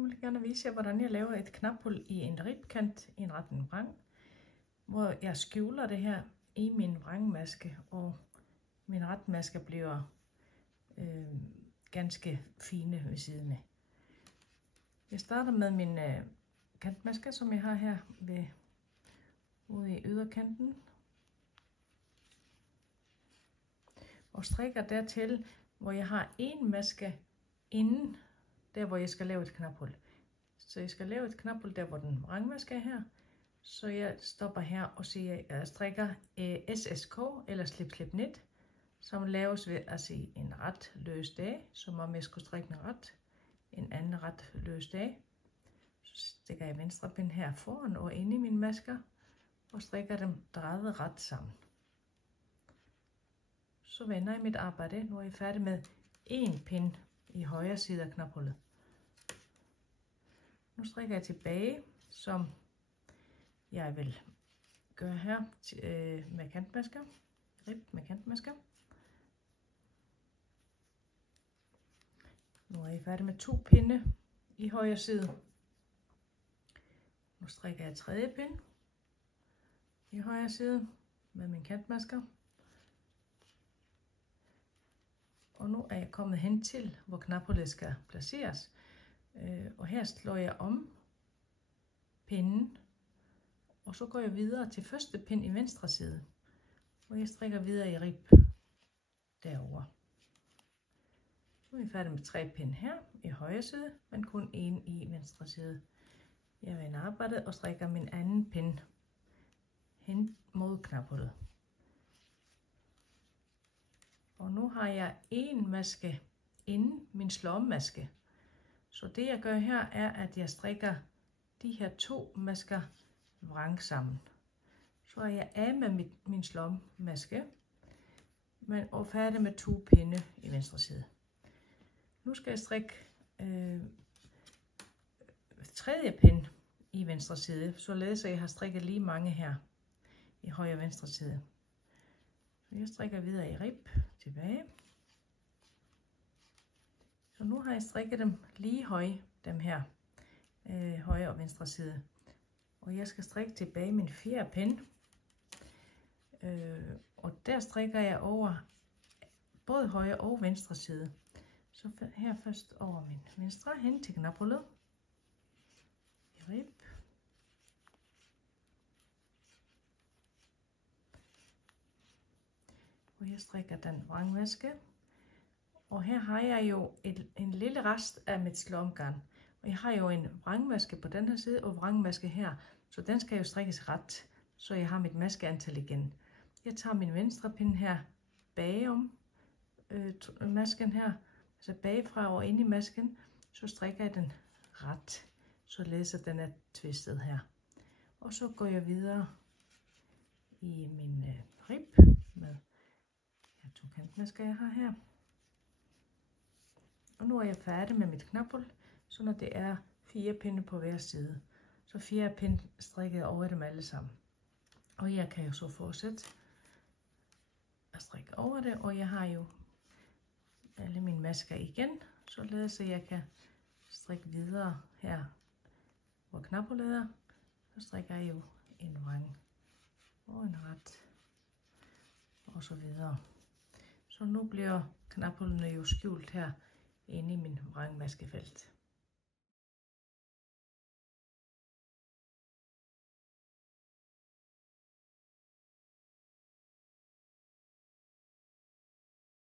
Nu vil jeg gerne vise jer, hvordan jeg laver et knaphul i en ribkant i en retning vrang, hvor jeg skjuler det her i min vrangmaske, og min retmaske bliver ganske fine ved siden af. Jeg starter med min kantmaske, som jeg har her ude i yderkanten, og strikker dertil, hvor jeg har en maske inden der, hvor jeg skal lave et knaphul. Så jeg skal lave et knaphul der, hvor den vrangmaske er her. Så jeg stopper her og siger, at jeg strikker SSK eller slip knit, som laves ved at sige en ret løs dag, som om jeg skulle strikke en ret, en anden ret løs dag. Så stikker jeg venstre pind her foran og ind i mine masker og strikker dem drejet ret sammen. Så vender jeg mit arbejde. Nu er jeg færdig med en pind i højre side af knaphullet. Nu strikker jeg tilbage, som jeg vil gøre her med kantmasker, rib med kantmasker. Nu er jeg færdig med 2 pinde i højre side. Nu strikker jeg tredje pind i højre side med min kantmasker. Og nu er jeg kommet hen til, hvor knaphullet skal placeres. Og her slår jeg om pinden, og så går jeg videre til første pind i venstre side, og jeg strikker videre i rib derover. Nu er jeg færdig med 3 pinde her i højre side, men kun en i venstre side. Jeg vender arbejdet og strikker min anden pind hen mod knaphullet. Og nu har jeg en maske inden min slåommaske. Så det jeg gør her er, at jeg strikker de her 2 masker vrang sammen. Så er jeg af med min slåommaske, men og færdig med 2 pinde i venstre side. Nu skal jeg strikke tredje pind i venstre side, således at jeg har strikket lige mange her i højre og venstre side. Så jeg strikker videre i rib tilbage. Så nu har jeg strikket dem lige høje, dem her højre og venstre side. Og jeg skal strikke tilbage min 4. pind. Og der strikker jeg over både højre og venstre side. Så her først over min venstre hen til knaphullet i rib. Og jeg strikker den vrangmaske. Og her har jeg jo en lille rest af mit slåomgarn. Og jeg har jo en vrangmaske på den her side og vrangmaske her. Så den skal jo strikkes ret, så jeg har mit maskeantal igen. Jeg tager min venstre pind her bagom masken her. Altså bagfra og ind i masken. Så strikker jeg den ret, således at den er twistet her. Og så går jeg videre i min rib med de 2 kantmasker jeg har her. Og nu er jeg færdig med mit knaphul, så når det er 4 pinde på hver side. Så 4 pinde strikket over dem alle sammen. Og jeg kan jo så fortsætte at strikke over det, og jeg har jo alle mine masker igen, således at jeg kan strikke videre her, hvor knaphullet er. Så strikker jeg jo en vrang og en ret og så videre. Så nu bliver knaphullene jo skjult her inde i min vrangmaskefelt.